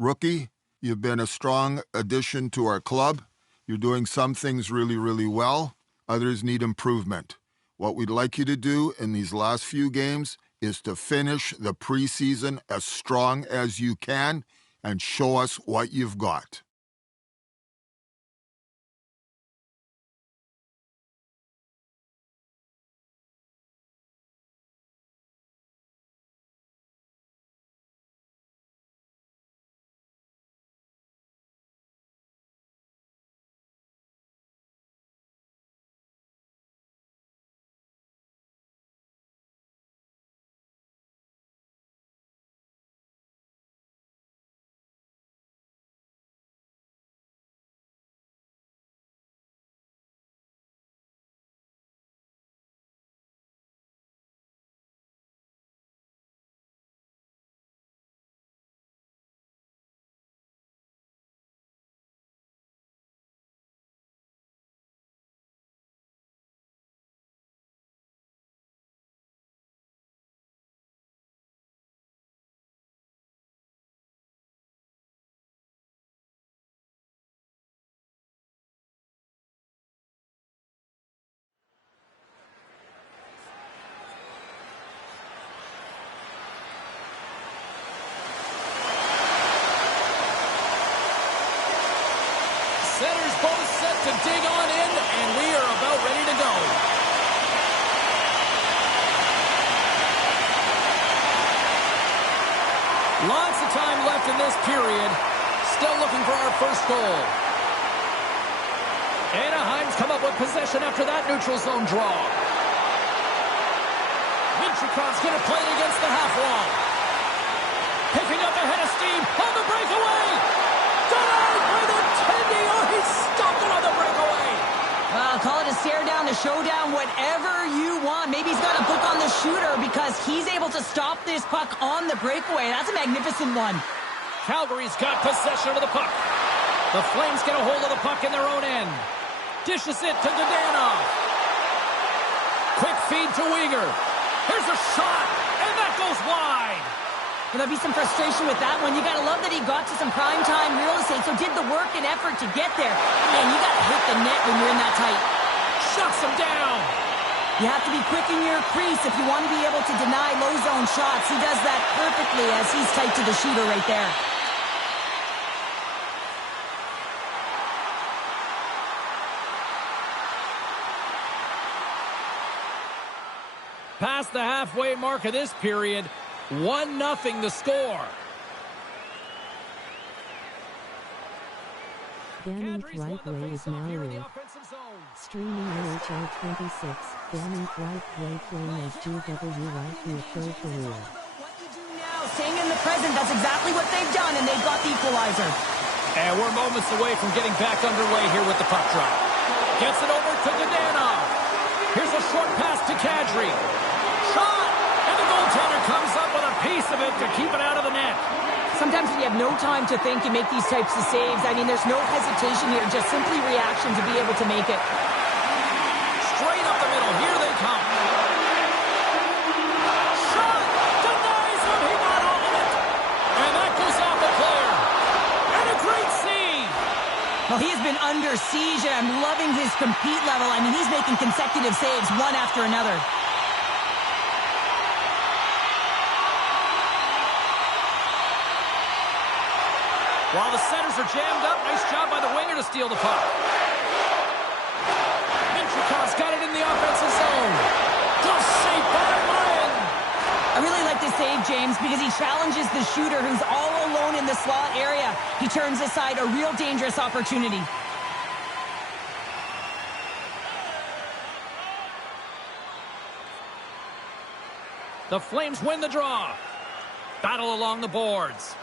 Rookie, you've been a strong addition to our club. You're doing some things really, really well. Others need improvement. What we'd like you to do in these last few games is to finish the preseason as strong as you can and show us what you've got. Centers both set to dig on in, and we are about ready to go. Lots of time left in this period. Still looking for our first goal. Anaheim's come up with possession after that neutral zone draw. Minchukhov's going to play it against the half wall. Picking up ahead of steam on the breakaway. Denied by the Tendy. Oh, he stopped it on the breakaway. Well, call it a stare down, a showdown, whatever you want. Maybe he's got a book on the shooter because he's able to stop this puck on the breakaway. That's a magnificent one. Calgary's got possession of the puck. The Flames get a hold of the puck in their own end. Dishes it to Dadonov. Quick feed to Weegar. Here's a shot, and that goes wide. Well, there'll be some frustration with that one. You got to love that he got to some primetime real estate, so did the work and effort to get there. Man, you got to hit the net when you're in that tight. Shuts him down. You have to be quick in your crease if you want to be able to deny low zone shots. He does that perfectly as he's tight to the shooter right there. Past the halfway mark of this period, 1-0 the score. Banning Wright Way is now live. Streaming NHL 26, Banning Wright Way playing as GW Wright with third career. What you do now, staying in the present, that's exactly what they've done, and they've got the equalizer. And we're moments away from getting back underway here with the puck drop. Gets it over to Dadonov. Here's a short pass to Kadri. Shot! And the goaltender comes up with a piece of it to keep it out of the net. Sometimes when you have no time to think, you make these types of saves. I mean, there's no hesitation here, just simply reaction to be able to make it. Straight up the middle. Here they come. Shot! Denies him. He got all of it. And that goes off the player. And a great save. Well, he has been under siege, and I'm loving his compete level. I mean, he's making consecutive saves, one after another. While the centers are jammed up, nice job by the winger to steal the puck. Minchukov's got it in the offensive zone. Just safe by Ryan. I really like this save, James, because he challenges the shooter who's all alone in the slot area. He turns aside a real dangerous opportunity. The Flames win the draw. Battle along the boards.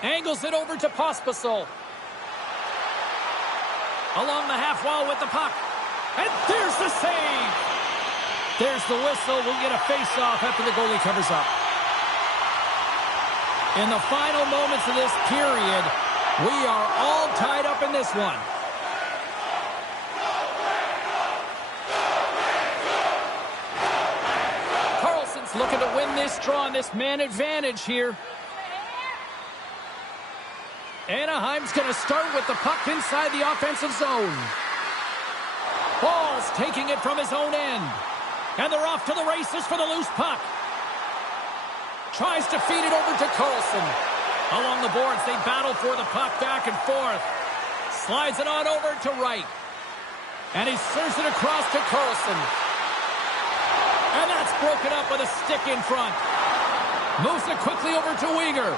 Angles it over to Pospisil. Along the half wall with the puck. And there's the save. There's the whistle. We'll get a face-off after the goalie covers up. In the final moments of this period, we are all tied up in this one. Carlson's looking to win this this draw and this man advantage here. Anaheim's going to start with the puck inside the offensive zone. Ball's taking it from his own end. And they're off to the races for the loose puck. Tries to feed it over to Carlson. Along the boards, they battle for the puck back and forth. Slides it on over to Wright. And he serves it across to Carlson. And that's broken up with a stick in front. Moves it quickly over to Weegar.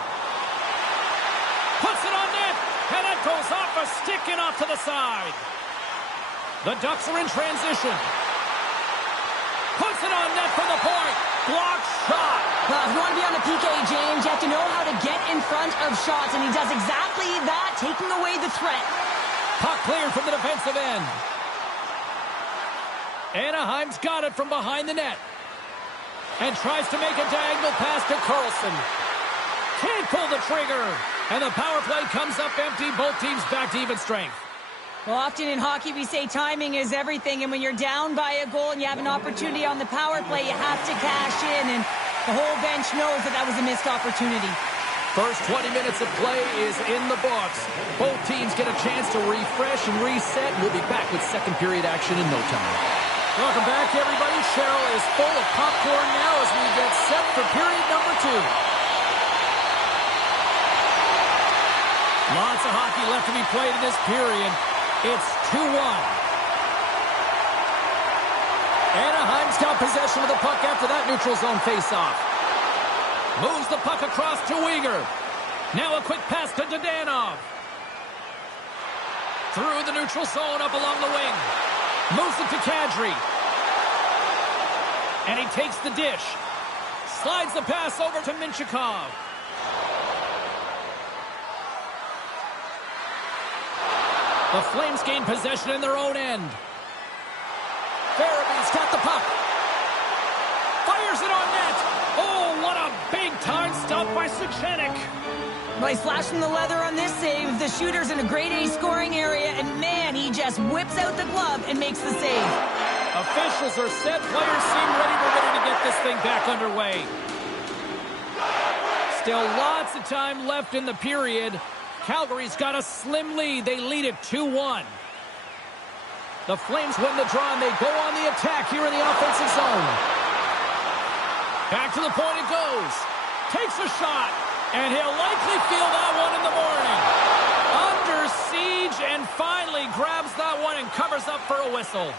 Puts it on net. And it goes off a stick and off to the side. The Ducks are in transition. Puts it on net from the point. Blocked shot. Well, if you want to be on the PK, James, you have to know how to get in front of shots, and he does exactly that, taking away the threat. Puck cleared from the defensive end. Anaheim's got it from behind the net. And tries to make a diagonal pass to Carlson. Can't pull the trigger. And the power play comes up empty. Both teams back to even strength. Well, often in hockey we say timing is everything, and when you're down by a goal and you have an opportunity on the power play, you have to cash in, and the whole bench knows that that was a missed opportunity. First 20 minutes of play is in the books. Both teams get a chance to refresh and reset. We'll be back with second period action in no time. Welcome back, everybody. Cheryl is full of popcorn now as we get set for period number 2. Lots of hockey left to be played in this period. It's 2-1. Anaheim's got possession of the puck after that neutral zone faceoff. Moves the puck across to Weegar. Now a quick pass to Dadonov. Through the neutral zone up along the wing. Moves it to Kadri. And he takes the dish. Slides the pass over to Minchikov. The Flames gain possession in their own end. Farabee's got the puck. Fires it on net. Oh, what a big-time stop by Suchanek. Well, he's flashing the leather on this save. The shooter's in a grade A scoring area, and man, he just whips out the glove and makes the save. Officials are set. Players seem ready to get this thing back underway. Still lots of time left in the period. Calgary's got a slim lead. They lead it 2-1. The Flames win the draw, and they go on the attack here in the offensive zone. Back to the point it goes. Takes a shot, and he'll likely feel that one in the morning. Under siege, and finally grabs that one and covers up for a whistle.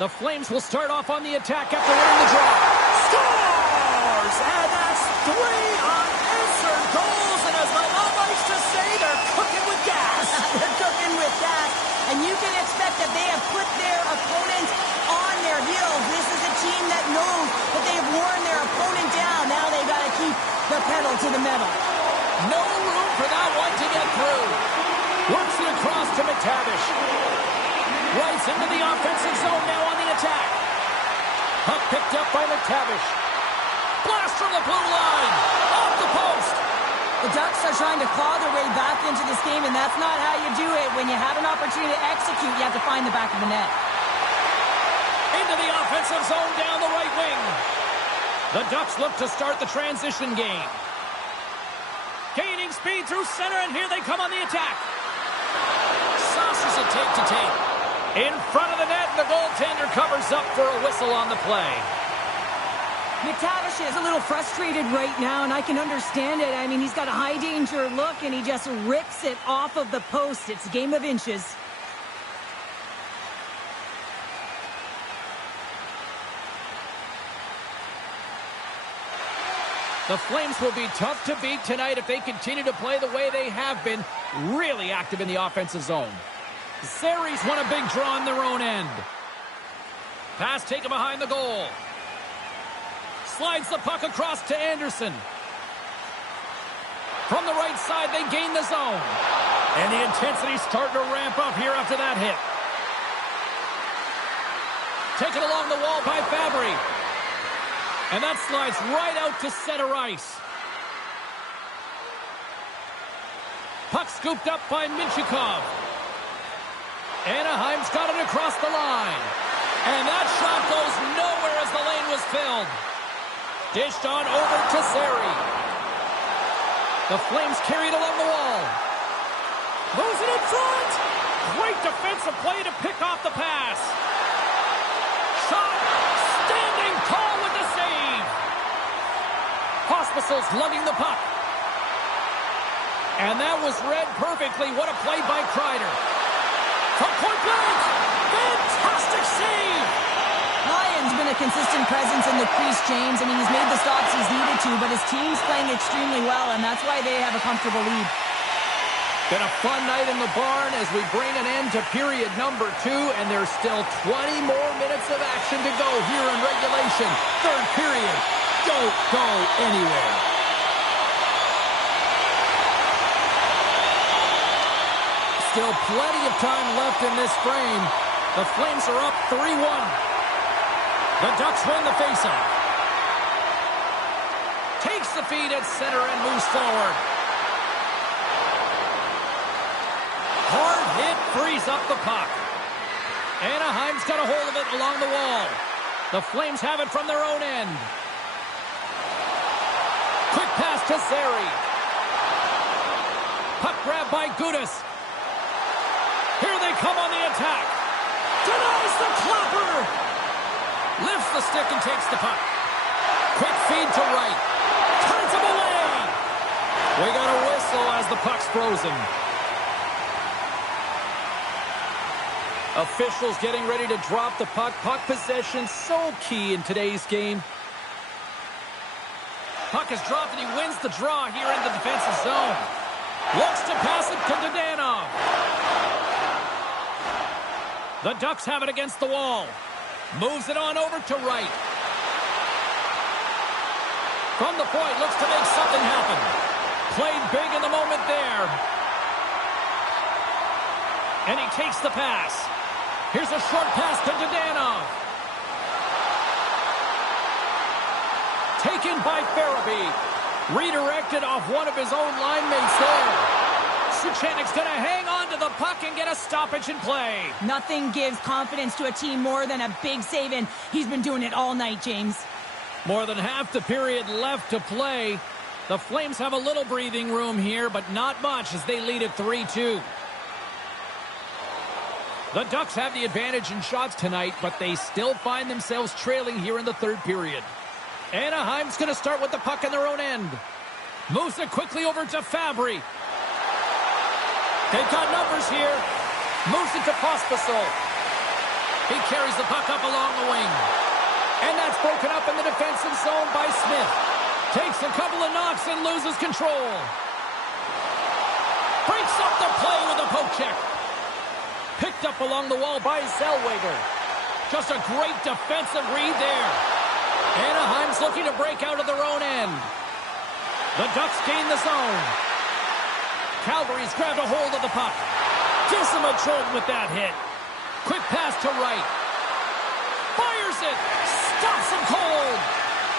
The Flames will start off on the attack after winning the draw. Scores! And that's 3 unanswered goals. And as my mom likes to say, they're cooking with gas. They're cooking with gas. And you can expect that they have put their opponent on their heels. This is a team that knows that they have worn their opponent down. Now they've got to keep the pedal to the metal. No room for that one to get through. Works it across to McTavish. Wright's into the offensive zone now on the attack. Puck picked up by McTavish. Blast from the blue line. Off the post. The Ducks are trying to claw their way back into this game, and that's not how you do it. When you have an opportunity to execute, you have to find the back of the net. Into the offensive zone down the right wing. The Ducks look to start the transition game. Gaining speed through center, and here they come on the attack. Saucers it tape to tape. In front of the net, and the goaltender covers up for a whistle on the play. McTavish is a little frustrated right now, and I can understand it. I mean, he's got a high-danger look, and he just rips it off of the post. It's a game of inches. The Flames will be tough to beat tonight if they continue to play the way they have been, really active in the offensive zone. Series won a big draw on their own end. Pass taken behind the goal. Slides the puck across to Anderson. From the right side, they gain the zone. And the intensity's starting to ramp up here after that hit. Taken along the wall by Fabry. And that slides right out to center ice. Puck scooped up by Minchikov. Anaheim's got it across the line. And that shot goes nowhere as the lane was filled. Dished on over to Sari. The Flames carried along the wall. Moves it in front. Great defensive play to pick off the pass. Shot. Standing tall with the save. Hospitals lugging the puck. And that was read perfectly. What a play by Kreider. From point blank. Fantastic save. Ryan's been a consistent presence in the crease, James. I mean, he's made the stops he's needed to, but his team's playing extremely well, and that's why they have a comfortable lead. Been a fun night in the barn as we bring an end to period number 2, and there's still 20 more minutes of action to go here in regulation. Third period. Don't go anywhere. Still plenty of time left in this frame. The Flames are up 3-1. The Ducks win the faceoff. Takes the feed at center and moves forward. Hard hit frees up the puck. Anaheim's got a hold of it along the wall. The Flames have it from their own end. Quick pass to Sari. Puck grab by Gudas. Here they come on the attack. Denies the clapper. Lifts the stick and takes the puck. Quick feed to Wright. Turns him away. We got a whistle as the puck's frozen. Officials getting ready to drop the puck. Puck possession so key in today's game. Puck is dropped and he wins the draw here in the defensive zone. Looks to pass it to Dadonov. The Ducks have it against the wall. Moves it on over to Wright. From the point, looks to make something happen. Played big in the moment there. And he takes the pass. Here's a short pass to Dadonov. Taken by Farabee. Redirected off one of his own line mates there. Suchanik's going to hang on to the puck and get a stoppage in play. Nothing gives confidence to a team more than a big save, and he's been doing it all night, James. More than half the period left to play. The Flames have a little breathing room here, but not much as they lead at 3-2. The Ducks have the advantage in shots tonight, but they still find themselves trailing here in the third period. Anaheim's going to start with the puck in their own end. Moves it quickly over to Fabry. They've got numbers here. Moves it to Pospisil. He carries the puck up along the wing. And that's broken up in the defensive zone by Smith. Takes a couple of knocks and loses control. Breaks up the play with a poke check. Picked up along the wall by Zellweger. Just a great defensive read there. Anaheim's looking to break out of their own end. The Ducks gain the zone. Calgary's grabbed a hold of the puck. Gives him a jolt with that hit. Quick pass to Wright. Fires it. Stops him cold.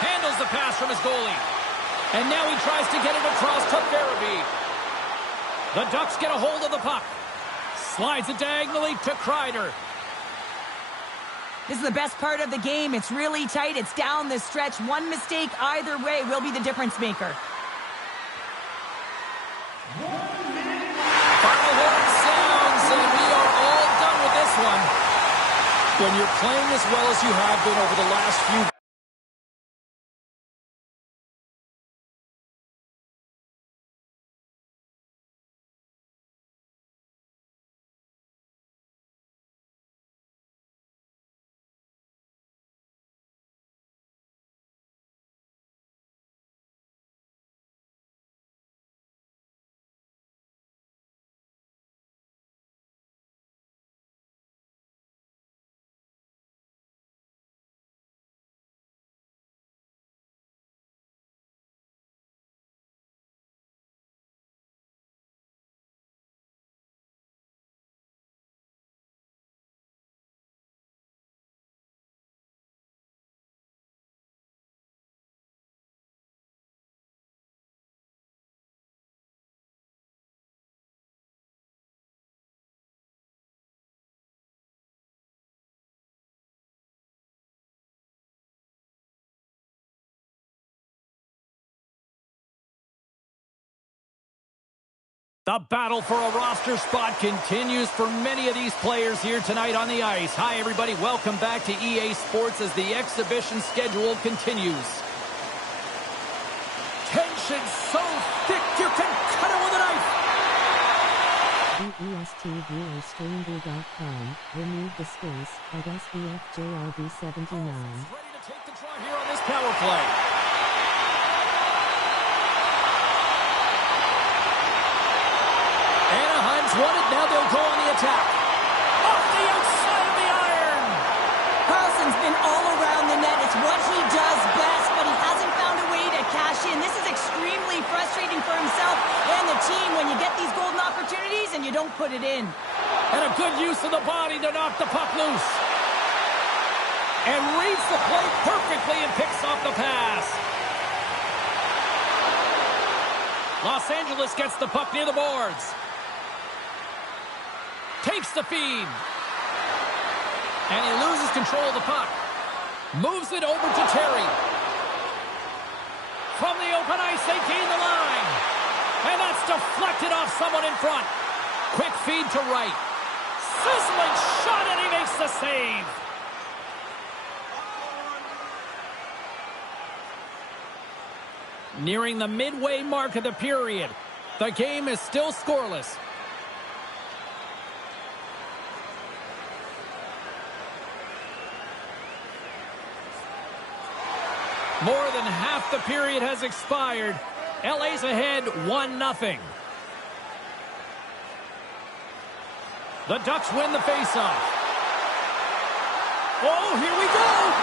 Handles the pass from his goalie. And now he tries to get it across to Farabee. The Ducks get a hold of the puck. Slides it diagonally to Kreider. This is the best part of the game. It's really tight. It's down this stretch. One mistake either way will be the difference maker. Final horn sounds, and we are all done with this one. When you're playing as well as you have been over the last few The battle for a roster spot continues for many of these players here tonight on the ice. Hi, everybody. Welcome back to EA Sports as the exhibition schedule continues. Tension so thick you can cut it with a knife. VESTVOStreamView.com. Remove the space at SBFJRB79. Ready to take the draw here on this power play. Anaheim's won it. Now they'll go on the attack. Off the outside of the iron. Carlson's been all around the net. It's what he does best, but he hasn't found a way to cash in. This is extremely frustrating for himself and the team when you get these golden opportunities and you don't put it in. And a good use of the body to knock the puck loose. And reads the play perfectly and picks off the pass. Los Angeles gets the puck near the boards. Takes the feed. And he loses control of the puck. Moves it over to Terry. From the open ice, they gain the line. And that's deflected off someone in front. Quick feed to Wright. Sizzling shot, and he makes the save. Nearing the midway mark of the period. The game is still scoreless. More than half the period has expired. LA's ahead 1-0. The Ducks win the faceoff. Oh, here we go!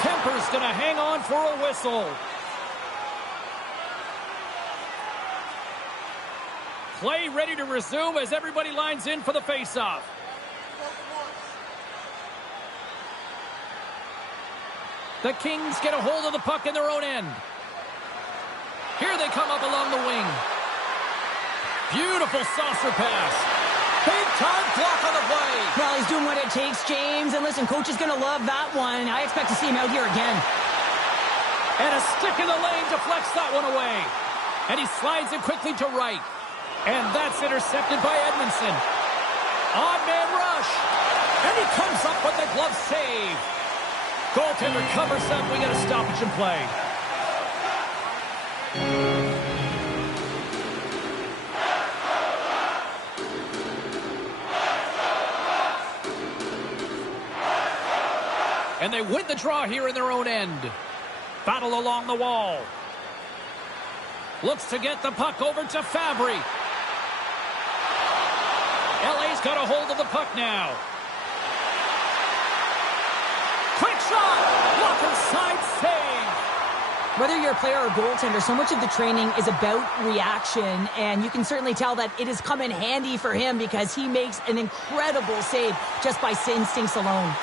Kemper's going to hang on for a whistle. Play ready to resume as everybody lines in for the faceoff. The Kings get a hold of the puck in their own end. Here they come up along the wing. Beautiful saucer pass. Big time block on the play. Well, he's doing what it takes, James. And listen, coach is going to love that one. I expect to see him out here again. And a stick in the lane deflects that one away. And he slides it quickly to Wright. And that's intercepted by Edmondson. Odd man rush. And he comes up with the glove save. Goaltender covers up. We got a stoppage in play. And they win the draw here in their own end. Battle along the wall. Looks to get the puck over to Fabry. LA's got a hold of the puck now. Quick shot! Blocker side save! Whether you're a player or goaltender, so much of the training is about reaction, and you can certainly tell that it has come in handy for him because he makes an incredible save just by instincts alone.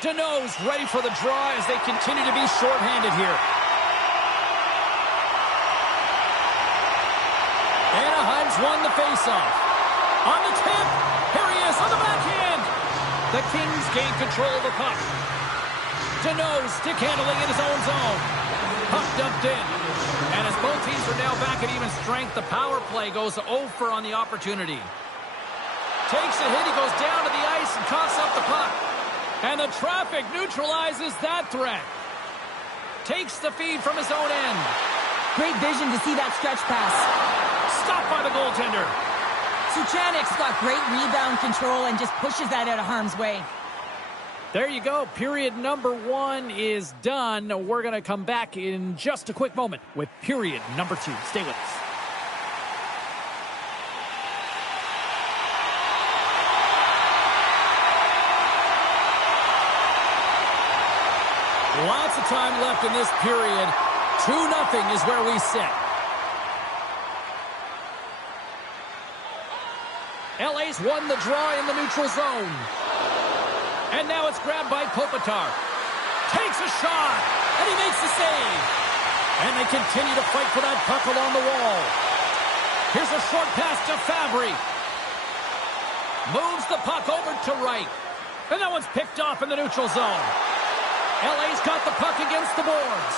Deneau's ready for the draw as they continue to be shorthanded here. Anaheim's won the faceoff. On the tip. Here he is on the backhand. The Kings gain control of the puck. Deneau stick handling in his own zone. Puck dumped in. And as both teams are now back at even strength, the power play goes over on the opportunity. Takes a hit. He goes down to the ice and coughs up the puck. And the traffic neutralizes that threat. Takes the feed from his own end. Great vision to see that stretch pass. Stopped by the goaltender. Suchanik's got great rebound control and just pushes that out of harm's way. There you go. Period number 1 is done. We're going to come back in just a quick moment with period number 2. Stay with us. Lots of time left in this period. 2-0 is where we sit. LA's won the draw in the neutral zone. And now it's grabbed by Kopitar. Takes a shot, and he makes the save. And they continue to fight for that puck along the wall. Here's a short pass to Fabry. Moves the puck over to Wright. And that one's picked off in the neutral zone. LA's got the puck against the boards.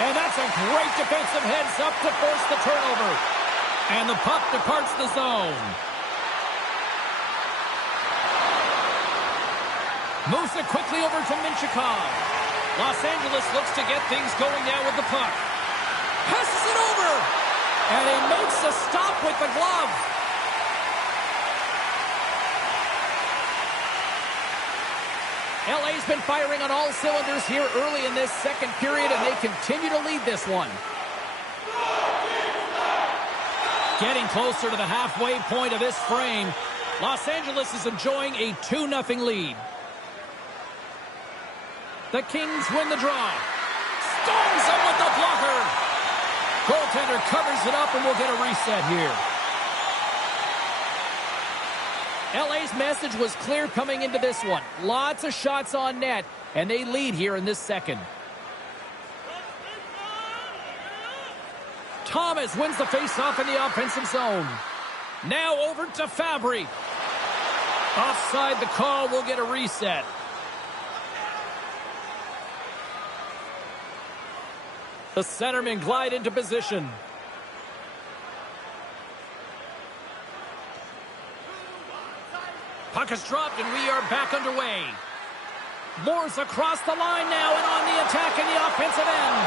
And that's a great defensive heads-up to force the turnover. And the puck departs the zone. Moves it quickly over to Minchikov. Los Angeles looks to get things going now with the puck. Passes it over. And he makes a stop with the glove. LA's been firing on all cylinders here early in this second period, and they continue to lead this one. Getting closer to the halfway point of this frame, Los Angeles is enjoying a 2-0 lead. The Kings win the draw. Stones him with the blocker. Goaltender covers it up, and we'll get a reset here. LA's message was clear coming into this one. Lots of shots on net, and they lead here in this second. Thomas wins the faceoff in the offensive zone. Now over to Fabry. Offside the call, we'll get a reset. The centermen glide into position. Puck is dropped, and we are back underway. Moore's across the line now and on the attack in the offensive end.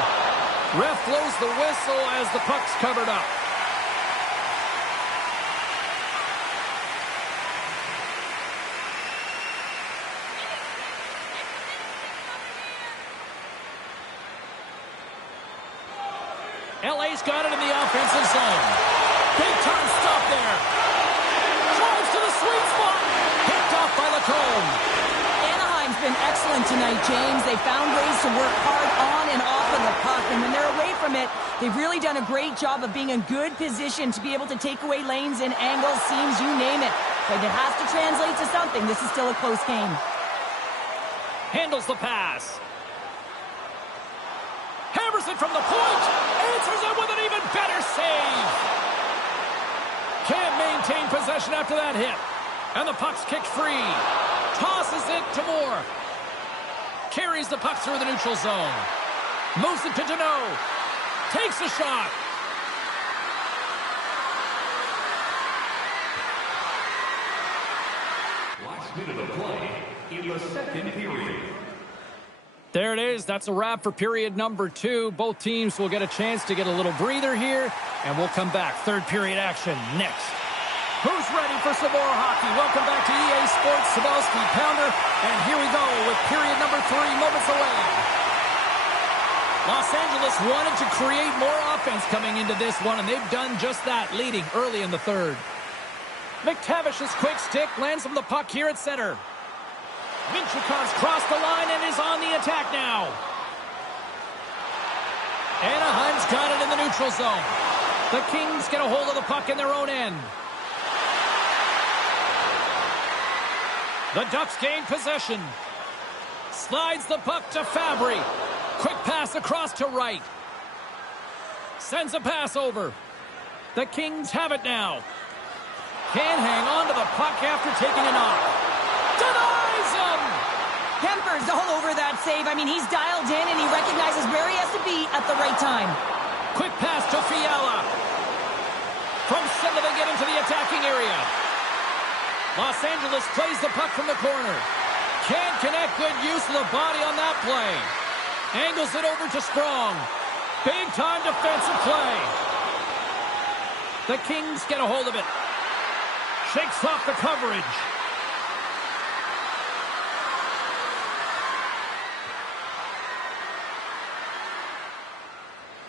Ref blows the whistle as the puck's covered up. LA's got it in the offensive zone. Big time stop there. Drives to the sweet spot. Picked off by Lacombe. Anaheim's been excellent tonight, James. They found ways to work hard on and off of the puck, and when they're away from it, they've really done a great job of being in good position to be able to take away lanes and angles, seams, you name it. But it has to translate to something. This is still a close game. Handles the pass. Hammers it from the point. Answers it with an even better save. Can't maintain possession after that hit. And the puck's kicked free. Tosses it to Moore. Carries the puck through the neutral zone. Moves it to Deneau. Takes a shot. Last minute of play in the second period. There it is. That's a wrap for period number 2. Both teams will get a chance to get a little breather here, and we'll come back. Third period action next. Who's ready for some more hockey? Welcome back to EA Sports Sabelski Pounder, and here we go with period number 3 moments away. Los Angeles wanted to create more offense coming into this one, and they've done just that, leading early in the third. McTavish's quick stick lands him the puck here at center. Minchikov's crossed the line and is on the attack now. Anaheim's got it in the neutral zone. The Kings get a hold of the puck in their own end. The Ducks gain possession. Slides the puck to Fabry. Quick pass across to Wright. Sends a pass over. The Kings have it now. Can't hang on to the puck after taking a knock. Denies him! Kemper's all over that save. I mean, he's dialed in and he recognizes where he has to be at the right time. Quick pass to Fiala. From center they get into the attacking area. Los Angeles plays the puck from the corner. Can't connect. Good use of the body on that play. Angles it over to Strong. Big time defensive play. The Kings get a hold of it. Shakes off the coverage.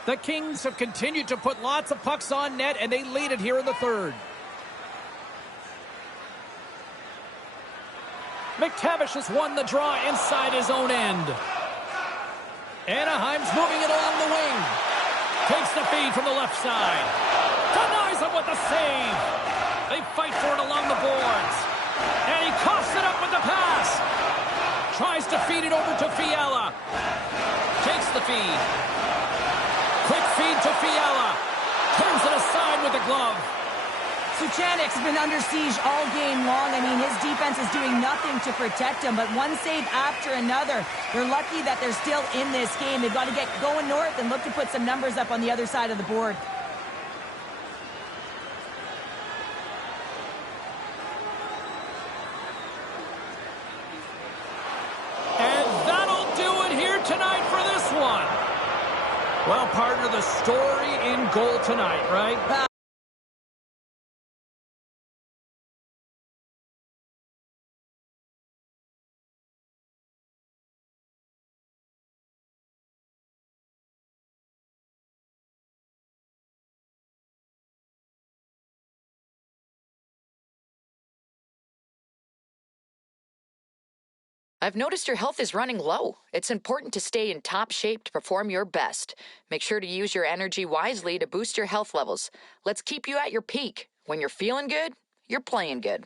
The Kings have continued to put lots of pucks on net, and they lead it here in the third. McTavish has won the draw inside his own end. Anaheim's moving it along the wing. Takes the feed from the left side. Denies him with the save. They fight for it along the boards. And he coughs it up with the pass. Tries to feed it over to Fiala. Takes the feed. Quick feed to Fiala. Turns it aside with the glove. Suchanik's been under siege all game long. I mean, his defense is doing nothing to protect him, but one save after another. They're lucky that they're still in this game. They've got to get going north and look to put some numbers up on the other side of the board. And that'll do it here tonight for this one. Well, partner, the story in goal tonight, right? I've noticed your health is running low. It's important to stay in top shape to perform your best. Make sure to use your energy wisely to boost your health levels. Let's keep you at your peak. When you're feeling good, you're playing good.